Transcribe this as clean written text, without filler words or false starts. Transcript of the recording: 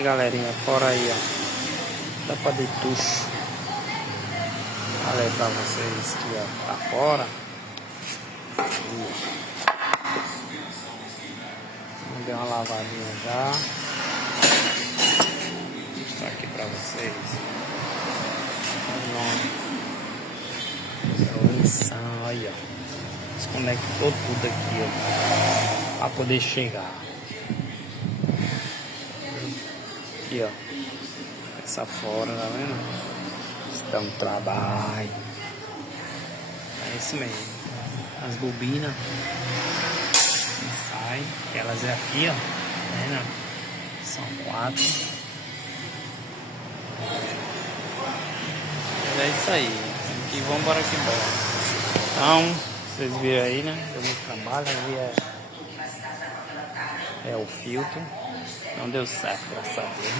Galerinha, fora aí, ó, tampa de tucho. Olha aí pra vocês que ó, tá fora. Vamos dar uma lavadinha já. Vou mostrar aqui pra vocês. Solução aí, ó. Desconectou tudo aqui, ó, pra poder chegar. Aqui, ó. Essa fora, tá vendo? Está um trabalho. É isso mesmo. As bobinas saem. Elas é aqui, ó. Tá vendo? São 4. É isso aí. E vamos embora aqui embora. Então, vocês viram aí, né? Deu muito trabalho. Ali é o filtro. Não deu certo, graças a Deus.